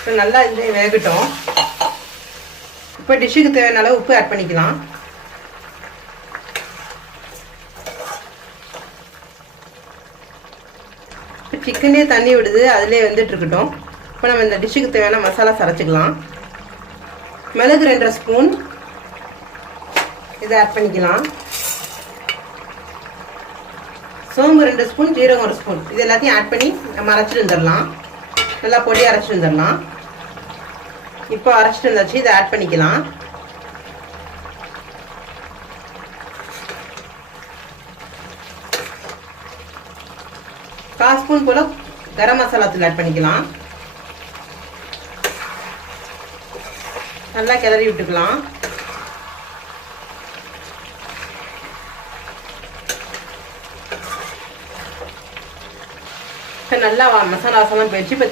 இப்போ நல்லா இது வேகட்டும். இப்போ டிஷ்ஷுக்கு தேவையான அளவு உப்பு ஆட் பண்ணிக்கலாம். இப்போ சிக்கனே தண்ணி விடுது, அதிலே வெந்துட்டு இருக்கட்டும். இப்போ நம்ம இந்த டிஷ்ஷுக்கு தேவையான மசாலா அரைச்சிக்கலாம். மிளகு 2 ஸ்பூன் இதை ஆட் பண்ணிக்கலாம். சோம்பு 2 ஸ்பூன், ஜீரகம் 1 ஸ்பூன், இது எல்லாத்தையும் ஆட் பண்ணி நம்ம அரைச்சிட்டு வந்துடலாம். நல்லா பொடி அரைச்சிட்டு வந்துடலாம். இப்போ அரைச்சிட்டு வந்தாச்சு, இதை ஆட் பண்ணிக்கலாம். கால் ஸ்பூன் போல கரம் மசாலா தூள் ஆட் பண்ணிக்கலாம். நல்லா கிளறி விட்டுக்கலாம். நல்லா மசாலா வாசலாம் போயிடுச்சு. இப்போ